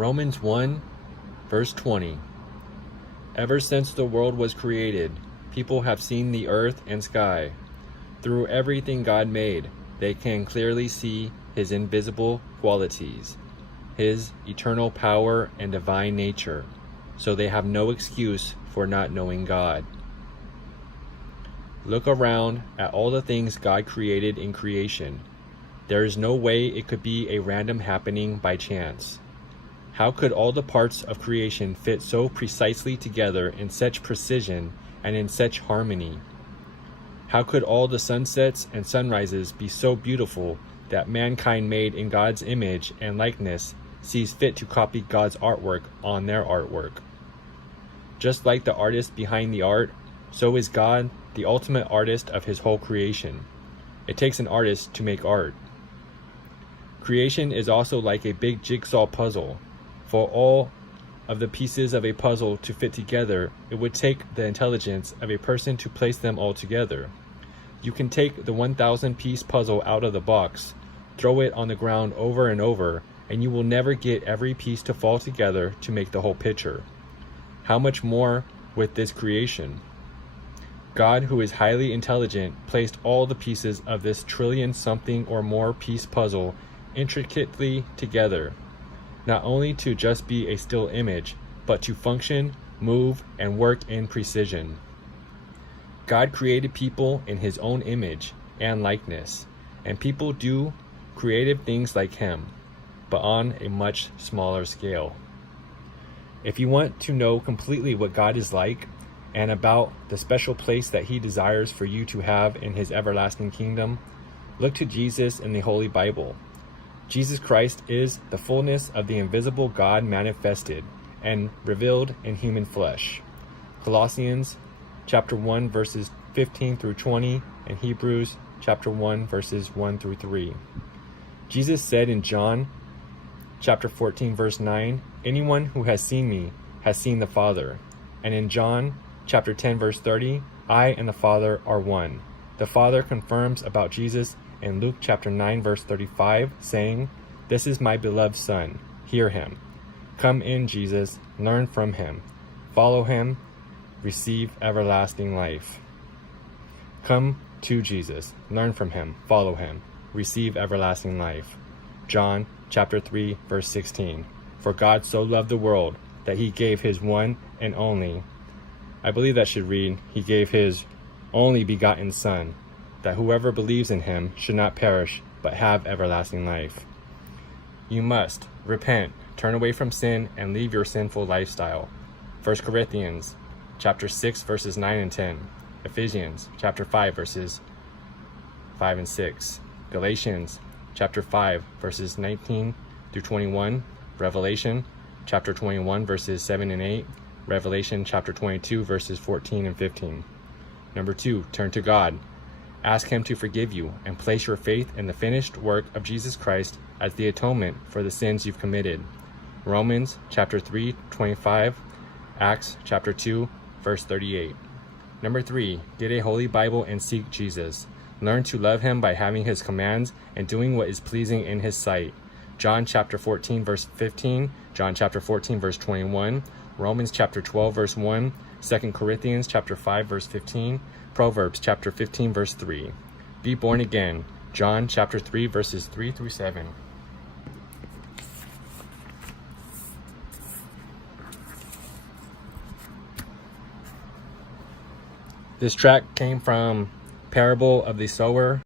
Romans 1, verse 20. Ever since the world was created, people have seen the earth and sky. Through everything God made, they can clearly see His invisible qualities, His eternal power and divine nature, so they have no excuse for not knowing God. Look around at all the things God created in creation. There is no way it could be a random happening by chance. How could all the parts of creation fit so precisely together in such precision and in such harmony? How could all the sunsets and sunrises be so beautiful that mankind made in God's image and likeness sees fit to copy God's artwork on their artwork? Just like the artist behind the art, so is God the ultimate artist of His whole creation. It takes an artist to make art. Creation is also like a big jigsaw puzzle. For all of the pieces of a puzzle to fit together, it would take the intelligence of a person to place them all together. You can take the 1,000-piece puzzle out of the box, throw it on the ground over and over, and you will never get every piece to fall together to make the whole picture. How much more with this creation? God, who is highly intelligent, placed all the pieces of this trillion-something or more piece puzzle intricately together, not only to just be a still image, but to function, move, and work in precision. God created people in His own image and likeness, and people do creative things like Him, but on a much smaller scale. If you want to know completely what God is like and about the special place that He desires for you to have in His everlasting kingdom, look to Jesus in the Holy Bible. Jesus Christ is the fullness of the invisible God manifested and revealed in human flesh. Colossians chapter 1 verses 15 through 20 and Hebrews chapter 1 verses 1 through 3. Jesus said in John chapter 14 verse 9, "Anyone who has seen me has seen the Father." And in John chapter 10 verse 30, "I and the Father are one." The Father confirms about Jesus in Luke chapter 9 verse 35, saying, "This is my beloved Son, hear Him." Come in Jesus, learn from Him, follow Him, receive everlasting life. Come to Jesus, learn from Him, follow Him, receive everlasting life. John chapter 3 verse 16, "For God so loved the world that He gave His one and only," I believe that should read, "He gave His only begotten Son, that whoever believes in Him should not perish, but have everlasting life." You must repent, turn away from sin, and leave your sinful lifestyle. 1 Corinthians chapter 6 verses 9 and 10, Ephesians chapter 5 verses 5 and 6, Galatians chapter 5 verses 19 through 21, Revelation chapter 21 verses 7 and 8, Revelation chapter 22 verses 14 and 15. Number 2, turn to God. Ask Him to forgive you and place your faith in the finished work of Jesus Christ as the atonement for the sins you've committed. Romans chapter 3:25, Acts chapter 2 verse 38. Number 3, get a holy Bible and seek Jesus. Learn to love Him by having His commands and doing what is pleasing in His sight. John chapter 14 verse 15, John chapter 14 verse 21, Romans chapter 12 verse 1, 2 Corinthians chapter 5 verse 15, Proverbs chapter 15 verse 3. Be born again. John chapter 3 verses 3 through 7. This tract came from Parable of the Sower,